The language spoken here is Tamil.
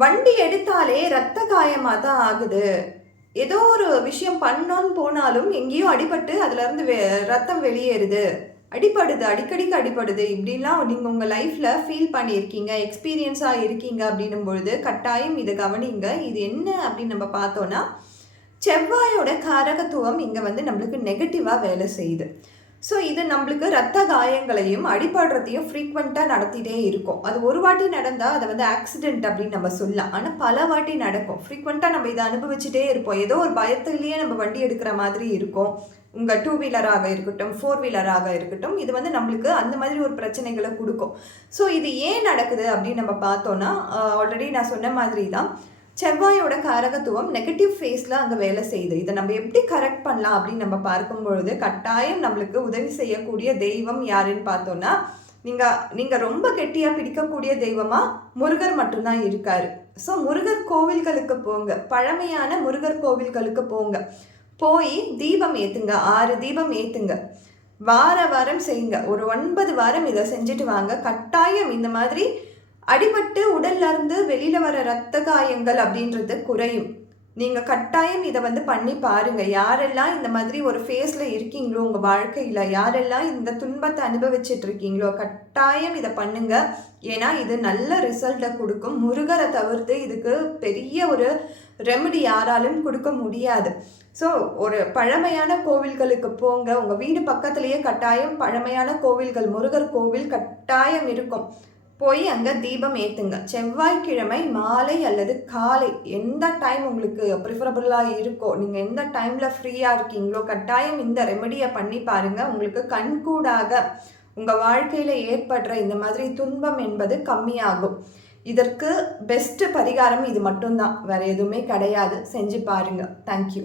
வண்டி எடுத்தாலே ரத்த காயமாக தான் ஆகுது. ஏதோ ஒரு விஷயம் பண்ணோன்னு போனாலும் எங்கேயோ அடிபட்டு அதுலேருந்து வெ ரத்தம் வெளியேறுது. அடிப்படுது அடிக்கடிக்கு அடிபடுது. இப்படிலாம் நீங்கள் உங்கள் லைஃப்பில் ஃபீல் பண்ணியிருக்கீங்க எக்ஸ்பீரியன்ஸாக இருக்கீங்க அப்படின்னும் பொழுது கட்டாயம் இதை கவனிங்க. இது என்ன அப்படின்னு நம்ம பார்த்தோன்னா செவ்வாயோட காரகத்துவம் இங்கே வந்து நம்மளுக்கு நெகட்டிவாக வேலை செய்யுது. ஸோ இது நம்மளுக்கு ரத்த காயங்களையும் அடிபடுறதையும் ஃப்ரீக்வெண்ட்டாக நடத்திட்டே இருக்கும். அது ஒரு வாட்டி நடந்தால் அதை வந்து ஆக்சிடென்ட் அப்படின்னு நம்ம சொல்லலாம். ஆனால் பல வாட்டி நடக்கும். ஃப்ரீக்வெண்ட்டாக நம்ம இதை அனுபவிச்சுட்டே இருப்போம். ஏதோ ஒரு பயத்துலேயே நம்ம வண்டி எடுக்கிற மாதிரி இருக்கும். உங்கள் டூ வீலராக இருக்கட்டும் ஃபோர் வீலராக இருக்கட்டும் இது வந்து நம்மளுக்கு அந்த மாதிரி ஒரு பிரச்சனைகளை கொடுக்கும். ஸோ இது ஏன் நடக்குது அப்படின்னு நம்ம பார்த்தோன்னா ஆல்ரெடி நான் சொன்ன மாதிரி தான் செவ்வாயோட காரகத்துவம் நெகட்டிவ் ஃபேஸில் அங்கே வேலை செய்யுது. இதை நம்ம எப்படி கரெக்ட் பண்ணலாம் அப்படின்னு நம்ம பார்க்கும்பொழுது கட்டாயம் நம்மளுக்கு உதவி செய்யக்கூடிய தெய்வம் யாருன்னு பார்த்தோன்னா நீங்கள் நீங்கள் ரொம்ப கெட்டியாக பிடிக்கக்கூடிய தெய்வமாக முருகர் மட்டும்தான் இருக்கார். ஸோ முருகர் கோவில்களுக்கு போங்க. பழமையான முருகர் கோவில்களுக்கு போங்க. போய் தீபம் ஏற்றுங்க ஆறு தீபம் ஏற்றுங்க வார வாரம் செய்யுங்க. ஒரு ஒன்பது வாரம் இதை செஞ்சுட்டு வாங்க. கட்டாயம் இந்த மாதிரி அடிபட்டு உடல்ல இருந்து வெளியில வர ரத்த காயங்கள் அப்படின்றது குறையும். நீங்க கட்டாயம் இதை வந்து பண்ணி பாருங்க. யாரெல்லாம் இந்த மாதிரி ஒரு ஃபேஸ்ல இருக்கீங்களோ உங்க வாழ்க்கையில யாரெல்லாம் இந்த துன்பத்தை அனுபவிச்சுட்டு இருக்கீங்களோ கட்டாயம் இதை பண்ணுங்க. ஏன்னா இது நல்ல ரிசல்ட்டை கொடுக்கும். முருகரை தவிர்த்து இதுக்கு பெரிய ஒரு ரெமெடி யாராலும் கொடுக்க முடியாது. ஸோ ஒரு பழமையான கோவில்களுக்கு போங்க. உங்கள் வீடு பக்கத்துலேயே கட்டாயம் பழமையான கோவில்கள் முருகர் கோவில் கட்டாயம் இருக்கும். போய் அங்கே தீபம் ஏற்றுங்க செவ்வாய்க்கிழமை மாலை அல்லது காலை எந்த டைம் உங்களுக்கு ப்ரிஃபரபுளாக இருக்கோ நீங்கள் எந்த டைமில் ஃப்ரீயாக இருக்கீங்களோ கட்டாயம் இந்த ரெமெடியை பண்ணி பாருங்கள் உங்களுக்கு கண்கூடாக உங்கள் வாழ்க்கையில் ஏற்படுற இந்த மாதிரி துன்பம் என்பது கம்மியாகும். இதற்கு பெஸ்ட்டு பரிகாரம் இது மட்டும்தான். வேறு எதுவுமே கிடையாது. செஞ்சு பாருங்கள் தேங்க்யூ